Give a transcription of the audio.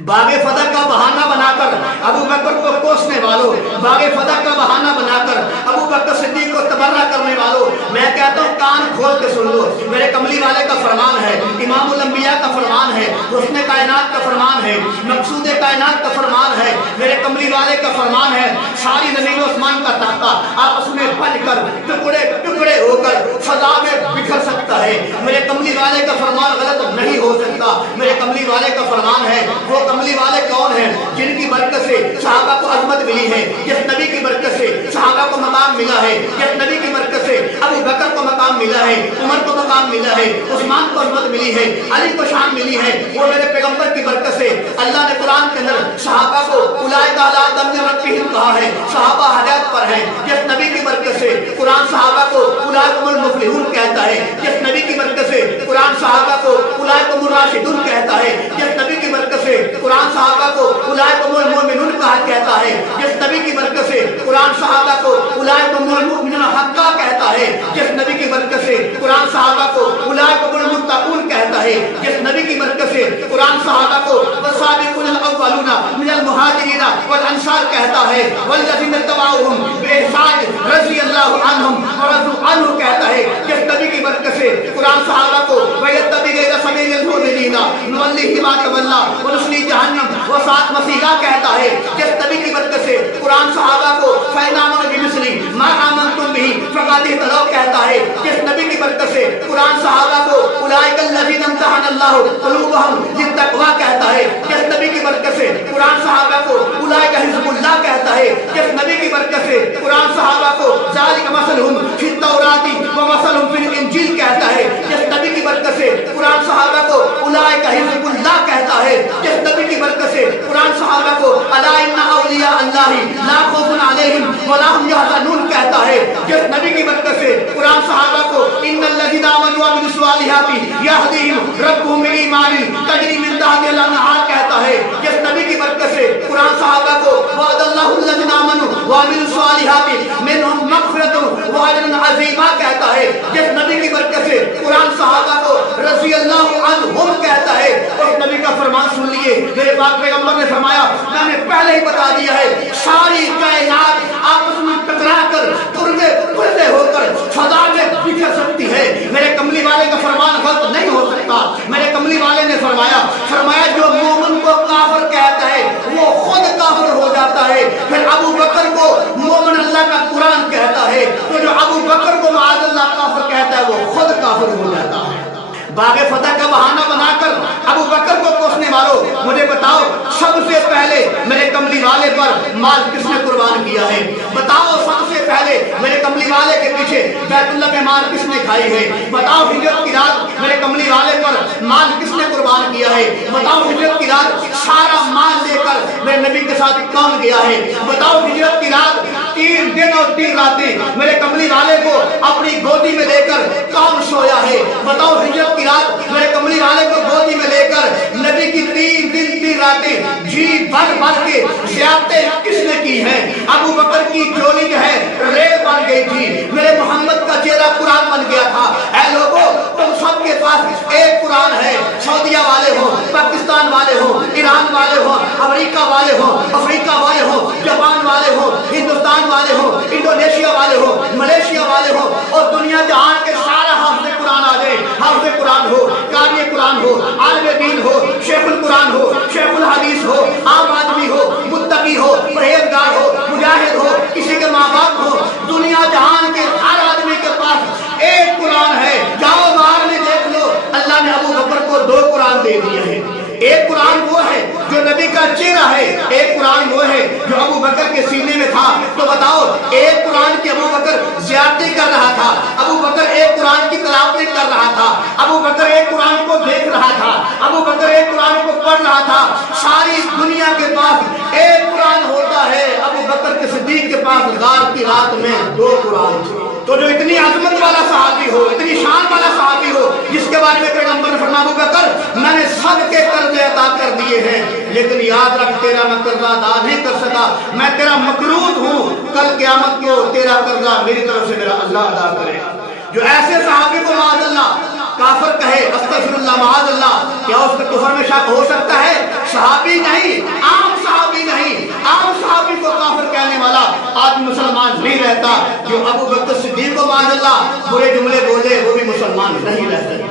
बाग फतह का बहाना बनाकर अबू बकर को कोसने वालों, बाग फतह का बहाना बनाकर अबू बकर सिद्दीक को तबर्रा करने वालों, मैं कहता हूँ कान खोल के सुन लो। मेरे कमली वाले का फरमान है, इमामुल अंबिया का फरमान है, हुस्न कायनात का फरमान है, मकसूद कायनात का फरमान है, मेरे कमली वाले का फरमान है। सारी ज़मीन आसमान का ताका आपस में बंधकर टुकड़े टुकड़े होकर फजा में बिखर सकता है। मेरे कमली वाले का फरमान गलत नहीं हो सकता। मेरे कमली वाले का फरमान है। वो कमली वाले कौन हैं? जिनकी बरकत से सहाबा को अज़मत मिली है, जिस नबी की बरकत से सहाबा को मकाम मिला है, जिस नबी की बरकत से अबू बकर को मकाम मिला है, उमर को मकाम मिला है, उस्मान को अज़मत मिली है, अली को शान मिली है। वो मेरे पैगंबर की बरकत से अल्लाह ने कुरान के अंदर सहाबा को उलाइका अला दम रब्बिहिम कहा है, सहाबा हिदायत पर हैं। जिस नबी की बरकत से कुरान सहाबा को उलाइकुमुल मुफ्लिहून कहता है, जिस नबी की बरकत से कुरान सहाबा को उलाइकुमुर राशिदून कहता है, जिस नबी की बरकत से कुरान सहाबा को उलाइकुमुल मुमिनून कहा कहता है, जिस नबी की बरकत से कुरान सहाबा को उलाइकुमुल मुमिनून हक्का कहता है, जिस नबी की बरकत से कुरान सहाबा को उलाइकुमुल मुत्तकून कहता है, जिस नबी की बरकत से कुरान सहाबा को वसाबिकुल अव्वलूना मिनल मुहाजिरीना वल अंसार कहता है, वल्लज़ीना तबअूहुम बिइहसान रज़ियल्लाहु अन्हुम व रज़ू अन्हु कहता है। जिस नबी की बरकत से कुरान सहाबा को वयत्तबि गैर सबीलिल मुमिनीना नुवल्लिहि मा तवल्ला व नुस्लिहि जहन्नम व सात मसीहा कहता है। जिस नबी की बरकत से कुरान सहाबा को फैनामन बिमिस्ली मा आमनतुम बिही फक़द इहतदौ कहता है। जिस नबी की बरकत से कुरान सहाबा को उलाइकल लज़ीना इम्तहनल्लाहु क़ुलूबहुम लित्तक़वा कहता है। जिस नबी की बरकत से कुरान सहाबा को उलाइका हिज़्बुल्लाह कहता है। जिस नबी की बरकत से कुरान सहाबा को ज़ालिका मसलहुम फित तौराती व मसलहुम फिल इंजील कहता है। जिस नबी की बरकत से कुरान सहाबा को उलाइका हिज़्बुल्लाह कहता है। जिस नबी की बरकत से कुरान सहाबा को अला इन्ना औलिया अल्लाहि ला खौफुन अलैहिम व ला हुम यहज़नून कहता है। जिस नबी की बरकत से कुरान सहाबा को इन्नल लज़ीना आमनू व अमिलुस स्वालिहाति यहदीहिम रब्बुहुम बिईमानिन तजरी मिन तहतिहिल अनहार कहता है। जिस नबी की बरकत से कुरान सहाबा को वअदल्लाहु लज़ीना आमनू व अमिलुस स्वालिहाति मिनहुम मग़फ़िरतुन व अजरुन अज़ीमा कहता है। जिस नबी की बरकत से कुरान सहाबा को रज़ियल्लाहु अन्हुम कहता है। उस नबी का फरमान सुन लिए। मेरे पाक पैगंबर ने फरमाया, मैंने पहले ही बता दिया है, सारी कायनात आपस में टकरा कर टुकड़े टुकड़े होकर फजा में बिखर सकती है। मेरे कमली वाले का फरमान गलत नहीं हो सकता। मेरे कमली वाले ने फरमाया जो मोमिन को काफिर कहता है वो खुद काफिर हो जाता है। फिर अबू बकर को मोमिन अल्लाह का कुरान कहता है, तो जो अबू बकर को माअज़ल्लाह काफिर कहता है वो खुद काफिर हो जाता है। बागे फतह का बहाना बनाकर अबू बकर को कोसने वालों, मुझे बताओ सबसे पहले मेरे कमली वाले पर माल किसने कुर्बान किया है? बताओ सबसे पहले मेरे कमली वाले के पीछे बैतुल्लाह में माल किसने खाई है? बताओ हिजरत की रात मेरे कमली वाले पर माल किसने कुर्बान किया है? बताओ हिजरत की रात सारा माल लेकर मेरे नबी के साथ कौन गया है? बताओ हिजरत की रात 3 दिन और 3 रातें मेरे कमली वाले को अपनी गोदी में लेकर कौन सोया है? बताओ हिजरत की रात मेरे कमली वाले को गोदी में लेकर नबी की 3 दिन 3 रातें जी भर भर के ज़ियारतें किसने की है? अबू बकर की झोली जो है रेल बन गई थी। मेरे मोहम्मद का चेहरा कुरान बन गया था। ऐ लोगों, तुम सबके पास एक कुरान है। सऊदीया वाले हो, पाकिस्तान वाले हो, ईरान वाले हो, अमेरिका वाले हो, अफ्रीका वाले हो, जापान वाले हो, हिंदुस्तान वाले हो, इंडोनेशिया वाले हो, मलेशिया वाले हो, और दुनिया जहान के सारा हाफ़िज़ कुरान आ गए। हाफ़िज़ कुरान हो, कारी कुरान हो, आलिम दीन हो, शेखुल कुरान हो, शेखुल हदीस हो, आम आदमी हो, मुत्तकी हो, परहेज़गार हो, मुजाहिद हो, किसी के माँ बाप हो, दुनिया जहान के हर आदमी के पास एक कुरान है। जाओ बाहर में देख लो, अल्लाह ने अबू बकर को 2 कुरान दे दिए हैं। एक कुरान वो है जो नबी का चेहरा है, एक कुरान वो है जो अबू बकर के सीने में था। तो बताओ, एक कुरान की अबू बकर ज़ियारतें कर रहा था, अबू बकर एक कुरान की तिलावतें कर रहा था, अबू बकर एक कुरान को देख रहा था, अबू बकर एक कुरान को पढ़ रहा था। सारी दुनिया के पास एक कुरान होता है, अबू बकर के सिद्दीक के पास गार की रात में 2 कुरान थे। तो जो इतनी अजमत वाला सहाबी हो, इतनी शान वाला सहाबी हो, जिसके बारे में पैगंबर ने फरमाया, अबू बकर मैंने सबके कर्ज़े अदा कर दिए हैं, लेकिन याद रख तेरा मैं कर्जा अदा नहीं कर सका, मैं तेरा मकरूज हूँ, कल क़यामत को तेरा कर्जा मेरी तरफ से मेरा अल्लाह अदा करेगा। जो ऐसे सहाबी को माअज़ल्लाह काफिर कहे, अस्तग़फिरुल्लाह माअज़ल्लाह, क्या उसके कुफ्र में शक हो सकता है? सहाबी नहीं مسلمان نہیں رہتا. جو ابو بکر صدیق کو معاذ اللہ برے جملے بولے وہ بھی مسلمان نہیں رہتے.